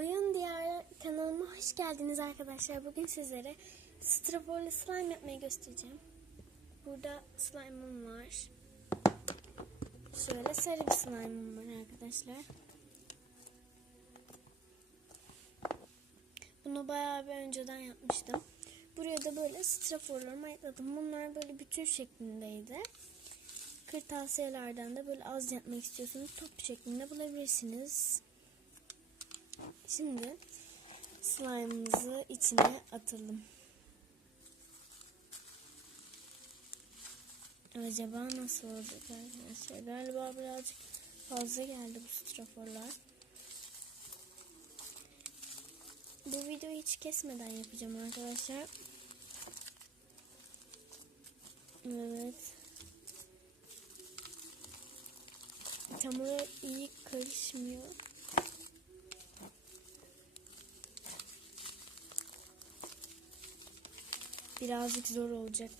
Oyun Diyarı kanalıma hoş geldiniz arkadaşlar. Bugün sizlere straforlu slime yapmayı göstereceğim. Burada slime'ım var. Şöyle sarı bir slime'ım var arkadaşlar. Bunu bayağı bir önceden yapmıştım. Buraya da böyle straforlarımı ayıkladım. Bunlar böyle bütün şeklindeydi. Kırtasiyelerden de böyle az yapmak istiyorsanız top şeklinde bulabilirsiniz. Şimdi slime'ımızı içine atalım. Acaba nasıl olacak arkadaşlar? Galiba birazcık fazla geldi bu straforlar. Bu videoyu hiç kesmeden yapacağım arkadaşlar. Evet. Tam olarak iyi karışmıyor. Birazcık zor olacak